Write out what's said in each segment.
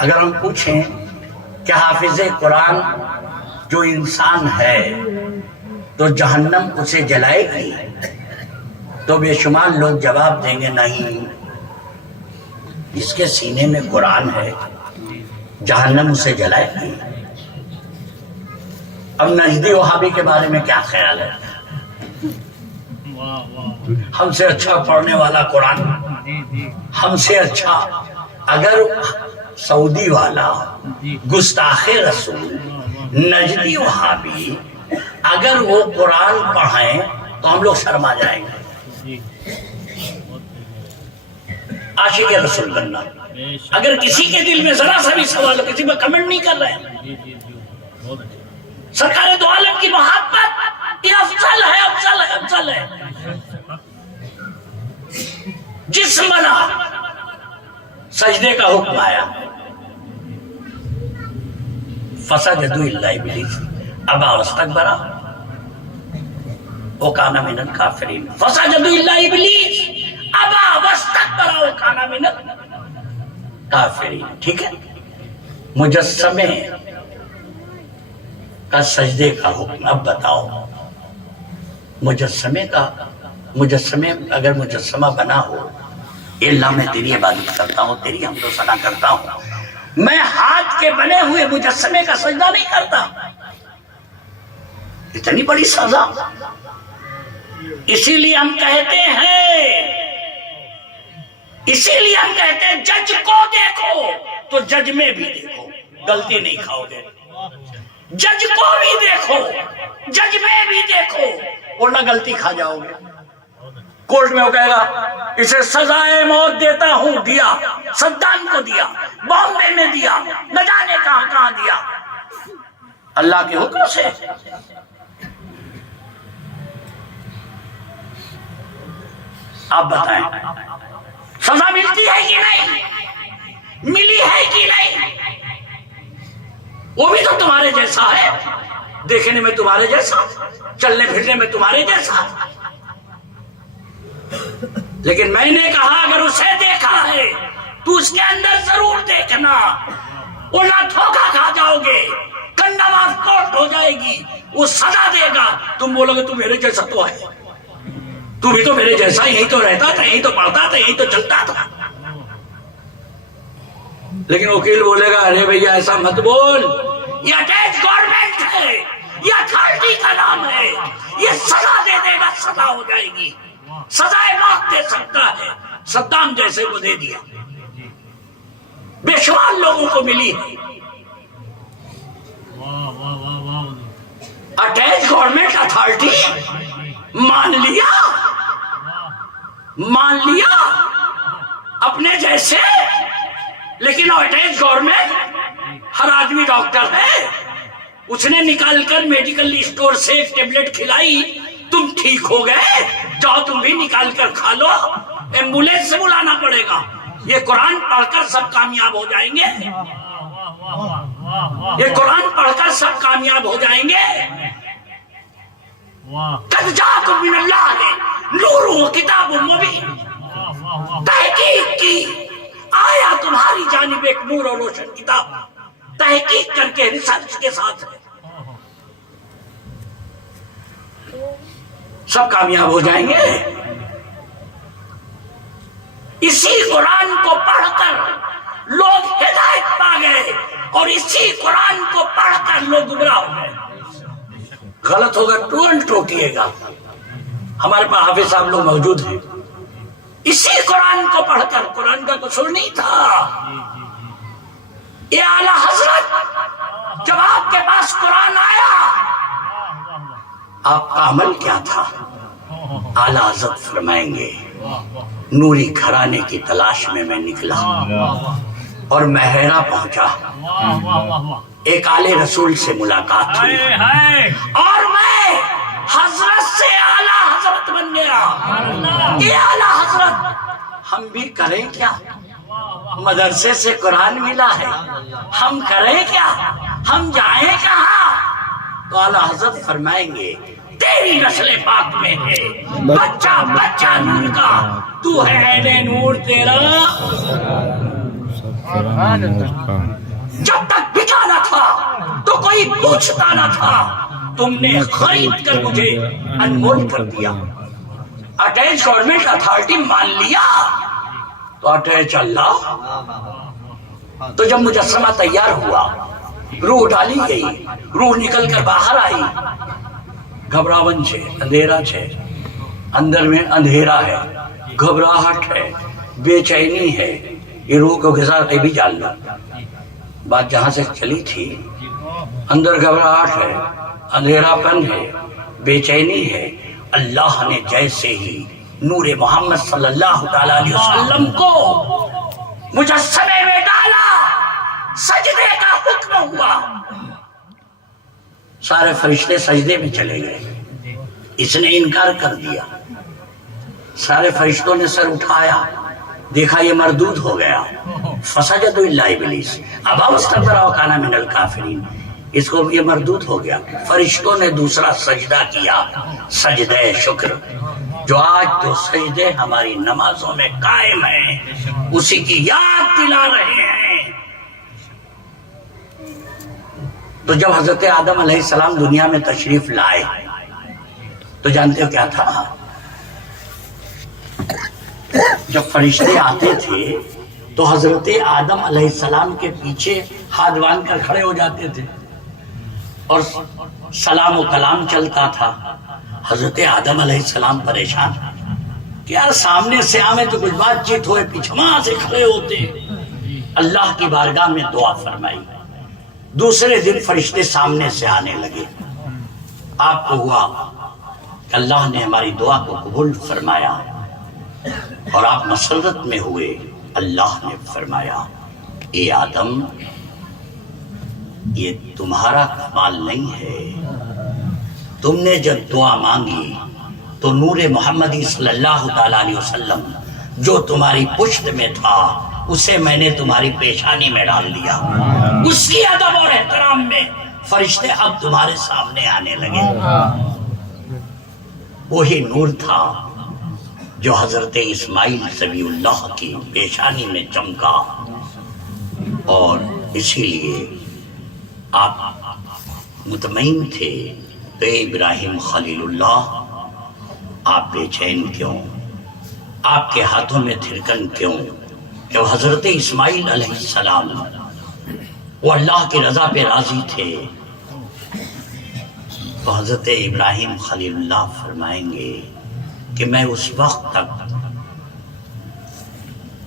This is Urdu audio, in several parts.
اگر ہم پوچھیں کہ حافظ قرآن جو انسان ہے تو جہنم اسے جلائے گی، تو بے شمار لوگ جواب دیں گے نہیں، جس کے سینے میں قرآن ہے جہنم اسے جلائے گی۔ اب نجدی وہابی کے بارے میں کیا خیال ہے؟ ہم سے اچھا پڑھنے والا قرآن، ہم سے اچھا، اگر سعودی والا گستاخ رسول نجدی وہابی اگر وہ قرآن پڑھائیں تو ہم لوگ شرما جائیں گے۔ عاشق رسول بننا، اگر کسی کے دل میں ذرا سا بھی سوال ہو، کسی میں کمنٹ نہیں کر رہے ہیں، سرکار دو عالم کی محبت یہ افضل ہے، افضل ہے، افضل ہے۔ جس منا سجدے کا حکم آیا، فسجدوا الا ابلیس ابا واستکبر وکان من الکافرین، فسجدوا الا ابلیس ابا واستکبر وکان من الکافرین۔ ٹھیک ہے، مجسمے کا سجدے کا حکم۔ اب بتاؤ، مجسمے اگر مجسمہ بنا ہو، اے اللہ میں تیری عبادت کرتا ہوں، تیری حمد و ثنا کرتا ہوں، میں ہاتھ کے بنے ہوئے مجسمے کا سجدہ نہیں کرتا، اتنی بڑی سزا۔ اسی لیے ہم کہتے ہیں جج کو دیکھو تو جج میں بھی دیکھو، غلطی نہیں کھاؤ گے۔ جج کو بھی دیکھو، جج میں بھی دیکھو، ورنہ غلطی کھا جاؤ گے۔ کورٹ میں وہ کہے گا اسے سزائے موت دیتا ہوں، دیا، صدام کو دیا، بامبے میں دیا، نہ جانے کہاں کہاں دیا، اللہ کے حکم سے۔ آپ بتائیں سزا ملتی ہے کہ نہیں؟ ملی ہے کہ نہیں؟ وہ بھی تو تمہارے جیسا ہے، دیکھنے میں تمہارے جیسا، چلنے پھرنے میں تمہارے جیسا، لیکن میں نے کہا اگر اسے دیکھا ہے تو اس کے اندر ضرور دیکھنا، ورنہ دھوکہ کھا جاؤ گے، کنڈم آف کورٹ ہو جائے گی، وہ سزا دے گا، تم بولو گے تو میرے جیسا تو ہے، تو بھی تو میرے جیسا، یہی تو رہتا تھا، یہی تو پڑھتا تھا، یہی تو چلتا تھا۔ لیکن وکیل بولے گا ارے بھیا ایسا مت بول، یہ اٹیچ گورنمنٹ ہے، یہ اتھارٹی کا نام ہے، یہ سزا دے دے گا، سزا ہو جائے گی، سزائے موت دے سکتا ہے، صدام جیسے کو دے دیا، بے شمار لوگوں کو ملی ہے۔ اٹیچ گورنمنٹ اتھارٹی مان لیا اپنے جیسے، لیکن اٹیچ گورنمنٹ، ہر آدمی ڈاکٹر ہے، اس نے نکال کر میڈیکل اسٹور سے ایک ٹیبلٹ کھلائی، تم ٹھیک ہو گئے، جاؤ تم بھی نکال کر کھا لو، ایمبولینس سے بلانا پڑے گا۔ یہ قرآن پڑھ کر سب کامیاب ہو جائیں گے، یہ قرآن پڑھ کر سب کامیاب ہو جائیں گے۔ قد جاءکم من اللہ نور و کتاب مبین، تحقیق کی آیا تمہاری جانب ایک نور اور روشن کتاب، تحقیق کر کے ریسرچ کے ساتھ سب کامیاب ہو جائیں گے۔ اسی قرآن کو پڑھ کر لوگ ہدایت پا گئے، اور اسی قرآن کو پڑھ کر لوگ گمراہ ہو گئے۔ غلط ہوگا ٹوٹیے گا، ہمارے پاس حافظ صاحب لوگ موجود ہیں، اسی قرآن کو پڑھ کر، قرآن کا قصور نہیں تھا، یہ اعلیٰ حضرت جب آپ کے پاس قرآن آیا آپ کا عمل کیا تھا؟ اعلیٰ حضرت فرمائیں گے نوری گھرانے کی تلاش میں میں نکلا اور مہرہ پہنچا، ایک اعلی رسول سے ملاقات ہوئی اور میں حضرت سے اعلیٰ حضرت بن گیا۔ یہ اعلیٰ حضرت ہم بھی کریں کیا؟ مدرسے سے قرآن ملا ہے، ہم کریں کیا؟ ہم جائیں کہاں؟ تو اعلیٰ حضرت فرمائیں گے تیری نسل پاک میں ہے بچہ بچہ نور کا، تو تو ہے عین نور تیرا جب تک بکا نہ تھا تو کوئی پوچھتا نہ تھا، تم نے خرید کر مجھے انمول کر دیا۔ اٹیچ گورنمنٹ اتھارٹی مان لیا تو اٹیچ اللہ۔ تو جب مجسمہ تیار ہوا، روح ڈالی گئی، روح نکل کر باہر آئی، گھبراون چھے، اندھیرا چھے، اندر میں اندھیرا ہے، گھبراہٹ ہے، بے چینی ہے، یہ روح کو غذا کے بھی جاننا۔ بات جہاں سے چلی تھی، اندر گھبراہٹ ہے، اندھیرا پن ہے، بے چینی ہے، اللہ نے جیسے ہی نور محمد صلی اللہ علیہ وسلم کو مجسمے میں ڈالا، سجدے کا حکم ہوا، سارے فرشتے سجدے میں چلے گئے۔ اس نے انکار کر دیا، سارے فرشتوں نے سر اٹھایا، دیکھا یہ مردود ہو گیا، فسجدوا الا ابلیس ابا واستكبر وكان من الكافرین، اس کو یہ مردود ہو گیا۔ فرشتوں نے دوسرا سجدہ کیا، سجدہ شکر، جو آج تو سجدے ہماری نمازوں میں قائم ہیں، اسی کی یاد دلا رہے ہیں۔ تو جب حضرت آدم علیہ السلام دنیا میں تشریف لائے تو جانتے ہو کیا تھا؟ جب فرشتے آتے تھے تو حضرت آدم علیہ السلام کے پیچھے ہاتھ باندھ کر کھڑے ہو جاتے تھے اور سلام و کلام چلتا تھا۔ حضرت آدم علیہ السلام پریشان کہ یار سامنے سے آمیں تو کچھ بات چیت ہوئے، پیچھے وہاں سے کھڑے ہوتے۔ اللہ کی بارگاہ میں دعا فرمائی، دوسرے دن فرشتے سامنے سے آنے لگے۔ آپ کو ہوا کہ اللہ نے ہماری دعا کو قبول فرمایا اور آپ مسرت میں ہوئے۔ اللہ نے فرمایا، اے آدم، یہ تمہارا کمال نہیں ہے، تم نے جب دعا مانگی تو نور محمدی صلی اللہ علیہ وسلم جو تمہاری پشت میں تھا اسے میں نے تمہاری پیشانی میں ڈال دیا۔ اس کی ادب اور احترام میں فرشتے اب تمہارے سامنے آنے لگے۔ وہی نور تھا جو حضرت اسماعیل ذبیح اللہ کی پیشانی میں چمکا، اور اسی لیے آپ مطمئن تھے تو اے ابراہیم خلیل اللہ، آپ بے چین کیوں؟ آپ کے ہاتھوں میں تھرکن کیوں؟ کہ حضرت اسماعیل علیہ السلام وہ اللہ کی رضا پہ راضی تھے، تو حضرت ابراہیم خلیل اللہ فرمائیں گے کہ میں اس وقت تک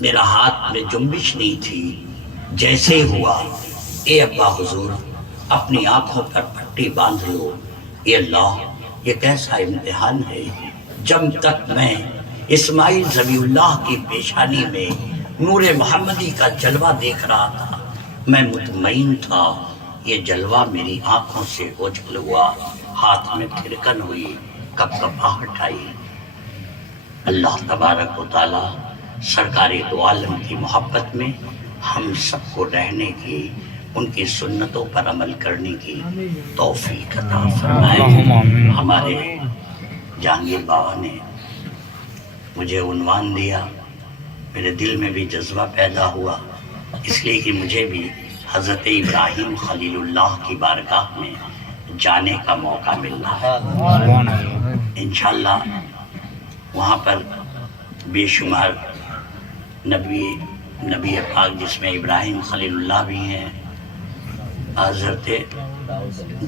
میرا ہاتھ میں جنبش نہیں تھی، جیسے ہوا اے ابا حضور اپنی آنکھوں پر پٹی باندھ لو۔ اے اللہ، یہ کیسا امتحان ہے، جب تک میں اسماعیل ذبیح اللہ کی پیشانی میں نور محمدی کا جلوہ دیکھ رہا تھا، میں مطمئن تھا یہ جلوہ میری آنکھوں سے اوجھل ہوا، ہاتھ میں تھرکن ہوئی، کپکپاہٹ آئی۔ اللہ تبارک و تعالی سرکار دو عالم کی محبت میں ہم سب کو رہنے کی، ان کی سنتوں پر عمل کرنے کی توفیق عطا فرمائے۔ ہمارے جہانگیر بابا نے مجھے عنوان دیا، میرے دل میں بھی جذبہ پیدا ہوا، اس لیے کہ مجھے بھی حضرت ابراہیم خلیل اللہ کی بارگاہ میں جانے کا موقع مل رہا ہے۔ انشاءاللہ وہاں پر بے شمار نبی پاک جس میں ابراہیم خلیل اللہ بھی ہیں، حضرت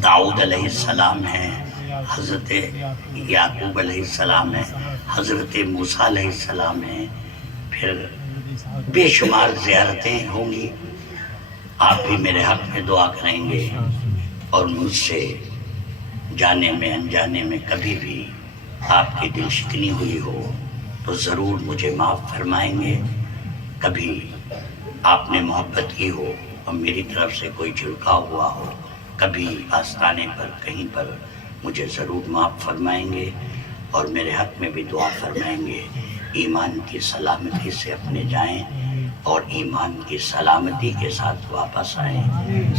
داؤد علیہ السلام ہیں، حضرت یعقوب علیہ السلام ہیں، حضرت موسیٰ علیہ السلام ہیں، پھر بے شمار زیارتیں ہوں گی۔ آپ بھی میرے حق میں دعا کریں گے، اور مجھ سے جانے میں انجانے میں کبھی بھی آپ کی دل شکنی ہوئی ہو تو ضرور مجھے معاف فرمائیں گے۔ کبھی آپ نے محبت کی ہو اور میری طرف سے کوئی جھڑکا ہوا ہو، کبھی آستانے پر کہیں پر، مجھے ضرور معاف فرمائیں گے، اور میرے حق میں بھی دعا فرمائیں گے۔ ایمان کی سلامتی سے اپنے جائیں اور ایمان کی سلامتی کے ساتھ واپس آئیں،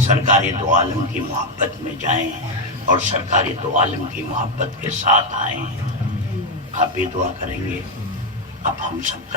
سرکار دو عالم کی محبت میں جائیں اور سرکار دو عالم کی محبت کے ساتھ آئیں۔ آپ بھی دعا کریں گے؟ اب ہم سب